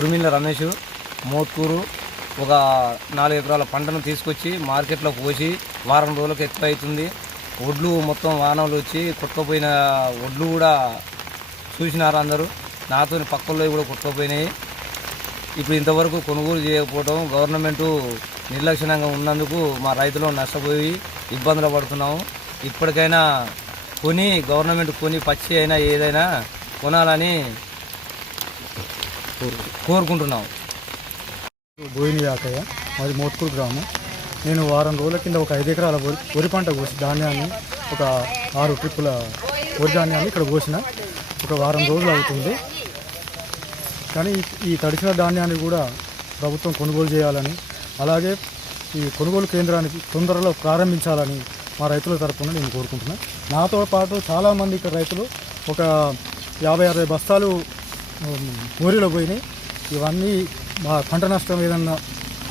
కురిమిళ్ళ రమేష్ మోత్కూరు ఒక నాలుగు ఎకరాల పంటను తీసుకొచ్చి మార్కెట్లో పోసి వారం రోజులకు ఎక్కువ అవుతుంది ఒడ్లు మొత్తం వానలు వచ్చి కొట్టుకుపోయిన ఒడ్లు కూడా చూసినారు అందరూ. నాతో పక్కల్లో కూడా కొట్టుకుపోయినాయి. ఇప్పుడు ఇంతవరకు కొనుగోలు చేయకపోవడం గవర్నమెంట్ నిర్లక్ష్యంగా ఉన్నందుకు మా రైతులు నష్టపోయి ఇబ్బందులు పడుతున్నాము. ఇప్పటికైనా కొని గవర్నమెంట్ కొని పచ్చి అయినా ఏదైనా కొనాలని కోరుకుంటున్నాము. బోయిని యాకయ్య మాది మోత్కూరు గ్రామం. నేను వారం రోజుల కింద ఒక ఐదు ఎకరాల వరి వరి పంట కోసి ధాన్యాన్ని ఒక ఆరు ట్రిప్పుల వరి ధాన్యాన్ని ఇక్కడ కోసిన. ఒక వారం రోజులు అవుతుంది. కానీ ఈ- ఈ తడిసిన ధాన్యాన్ని కూడా ప్రభుత్వం కొనుగోలు చేయాలని అలాగే ఈ కొనుగోలు కేంద్రానికి తొందరలో ప్రారంభించాలని మా రైతుల తరఫున నేను కోరుకుంటున్నాను నాతో పాటు చాలామంది ఇక్కడ రైతులు ఒక యాభై అరవై బస్తాలు ఉమ్, ఊరిలో పోయినాయి. ఇవన్నీ మా పంట నష్టం ఏదన్నా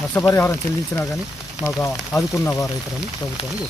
నష్టపరిహారం చెల్లించినా కానీ మాకు ఆదుకున్న వారు రైతులని ప్రభుత్వాన్ని